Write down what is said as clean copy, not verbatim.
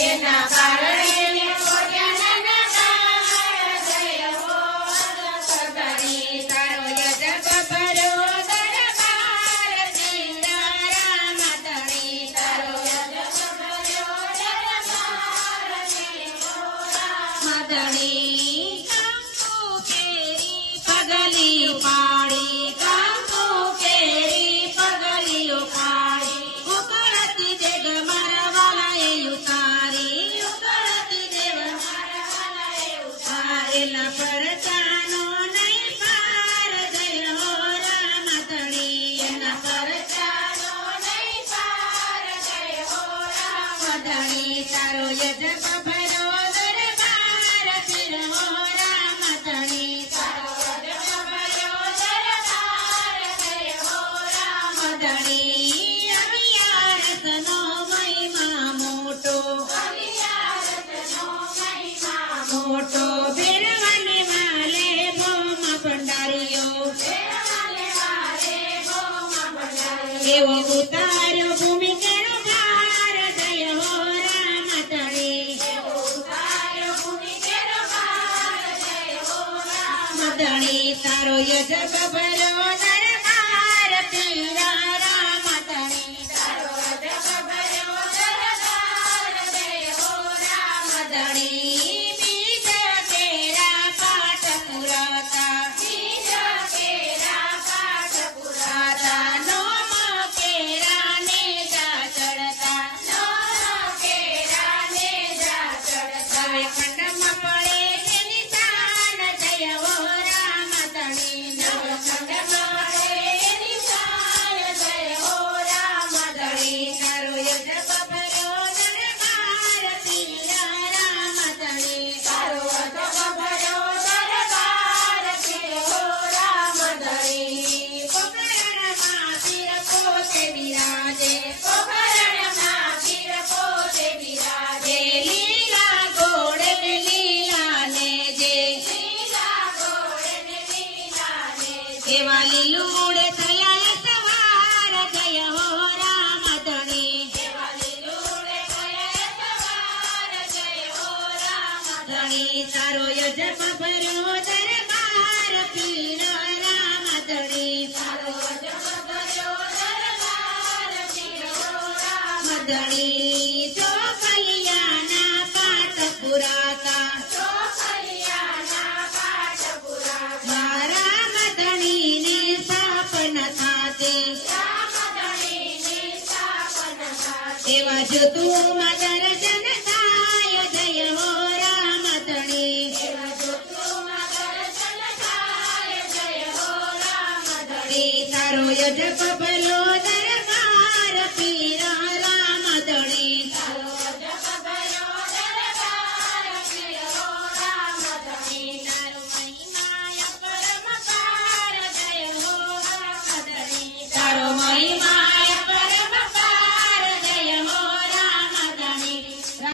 એના કારણે ભોજનના કાર જય હો સદરી તારો યજપ ભરો દરબાર સિંગારા મદણી તારો યજપ ભરો દરબાર મદણી કંકુ કેરી પગલી પાડી કંકુ કેરી પગલી પાડી ઉકળતી દેગ મારા વાલાએ ઉતારી ઉકળતી દેગ મારા વાલાએ ઉતારેલા પરચાનો નહીં પાર જય હો રામધણી એના પરચાનો નહીં પાર જય હો રામધણી તારો યજપ ભરો દરબાર ફિર હો રામધણી તારો યજપ ભરો દરબાર જય હો રામધણી અગિયારસનો મહિમા મોટો અગિયારસનો મહિમા મોટો ભેરવાને વાલે ભોમ ભંડારીઓ ભેરવાને વાલે ભોમ ભંડારીઓ એવો ઉતાર્યો ભૂમિ કેરો ભાર જય હો રામધણી એવો ઉતાર્યો ભૂમિ કેરો ભાર જય હો રામધણી તારો યજપ ભરો દરબાર પીરા રામધણી તારો યજપ ભરો દરબાર જય હો રામધણી બીજા કેરા પાઠ પુરાતા બીજા કેરા પાઠ પુરાતા નોમ કેરા ને જા ચડતા નોમ કેરા ને જા ચડતા ખંડમાં પડે કે નિશાન જય હો રામધણી નવખંડમાં પડે કે નિશાન જય હો રામધણી તારો યજપ ભરો દરબાર પીરા રામધણી તારો યજપ ભરો દરબાર જય હો રામધણી પોખરણમાં પીર પોતે બિરાજે પોખરણમાં પીર પોતે બિરાજે લીલા ગોળ ને લીલા ને જે લીલા ગોળ ને લીલા ને એવા લીલું મૂળે થયા સવાર જય હો રામધણી એવા લીલું મૂળે થયા સવાર જય હો રામધણી તારો યજપ ભરો દરબાર પીર રામધણી તારો યજપ ભરો દરબાર પીર રામધણી ચોકલિયાના પાઠ પુરાતા ચોકલિયાના પાઠ પુરાતા રામધણીને સ્થાપન થાતી રામધણીને સ્થાપન થાતી એવા જો તું